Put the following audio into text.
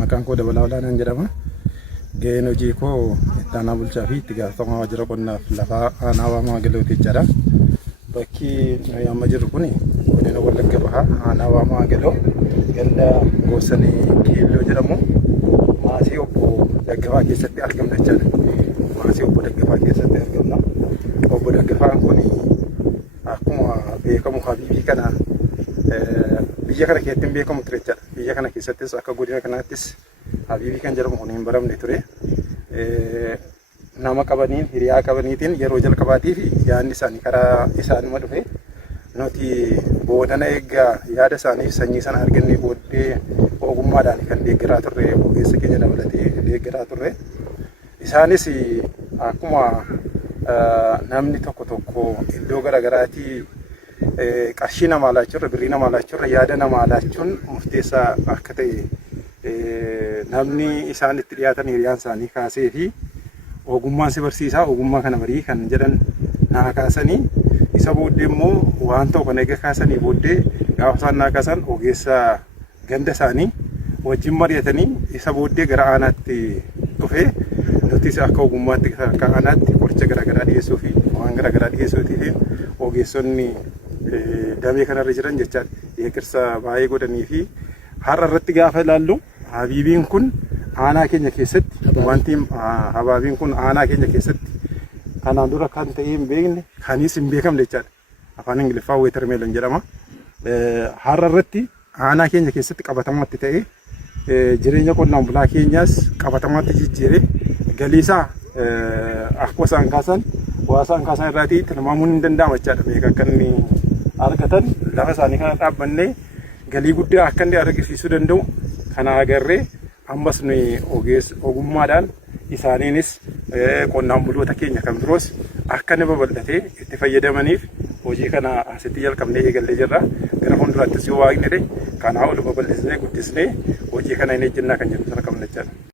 maqaan koo Dabalaa Olaanaan jedhama. Gaheen hojii koo itti aanaa bulchaa fi itti gaafatamaa waajjira qonnaaf lafaa aanaa Waamaa Galooti jechuudha. Bakki nuyi amma jirru kun godina Wallagga Bahaa aanaa Waamaa Galoo ganda Goosanii Kiilloo jedhamu maasii obbo Daggafaa keessatti argamna jechuudha. Maasii obbo Daggafaa keessatti argamna. Obbo Daggafaan kun akkuma beekamu Habiibii kana biyya kana keessatti beekamu ture jechuudha. Biyya kana keessattis akka godina kanaattis Habiibii kan jedhamu kun hin baramne ture. Nama qabaniin hiriyaa qabaniitiin yeroo jalqabaatii fi yaadni isaanii karaa isaanuma dhufe nuti boodana eeggaa yaada isaanii sanyii sana argannee booddee ogummaadhaan kan deeggaraa turre ogeessa keenya dabalatee deeggaraa turre. Isaanis akkuma namni tokko iddoo garaagaraatii qarshii namaa laachuurra birrii namaa laachuurra yaada namaa laachuun murteessaa akka ta'e namni isaan itti dhiyaatan hiriyaan isaanii kaasee fi ogummaan si barsiisaa ogummaa kana barii kan jedhan naa kaasanii isa booddee immoo waan ta'u kan eega kaasanii booddee gaafa isaan naa kaasan ogeessa ganda isaanii wajjin mari'atanii isa booddee gara aanaatti dhufee nutis akka ogummaatti akka aanaatti qoricha garaagaraa dhiyeessuu fi waan garaagaraa dhiyeessuutiif ogeessonni damee kanarra jiran jechaadha. Deeggarsa baay'ee godhanii fi har'a irratti gaafa ilaallu Habiibiin kun aanaa keenya keessatti wanti Habaabiin kun aanaa keenya keessatti kanaan dura kan ta'e hin beekne kanis hin beekamne jechaadha. Afaan Ingiliffaa watermelon jedhama. Har'a irratti aanaa keenya keessatti qabatamaatti ta'e jireenya qonnaan bulaa keenyaas qabatamaatti jijjiiree galiisaa akkuma isaan kaasan waa isaan kaasan irraatii tilmaamuun hin danda'ama jechaadha. Meeqa akka inni argatan lafa isaanii kana dhaabbannee galii guddaa akka inni argisiisuu danda'u kana agarree ammas nuyi ogummaadhaan isaaniinis qonnaan buloota keenya kan biroos akka inni babal'atee itti fayyadamaniif hojii kana asitti jalqabnee eegallee jirra. Gara fuulduraattis yoo waaqni jedhe kanaa ol babal'isnee guddisnee hojii kana hin ejjennaa kan jedhu sana qabna jechaadha.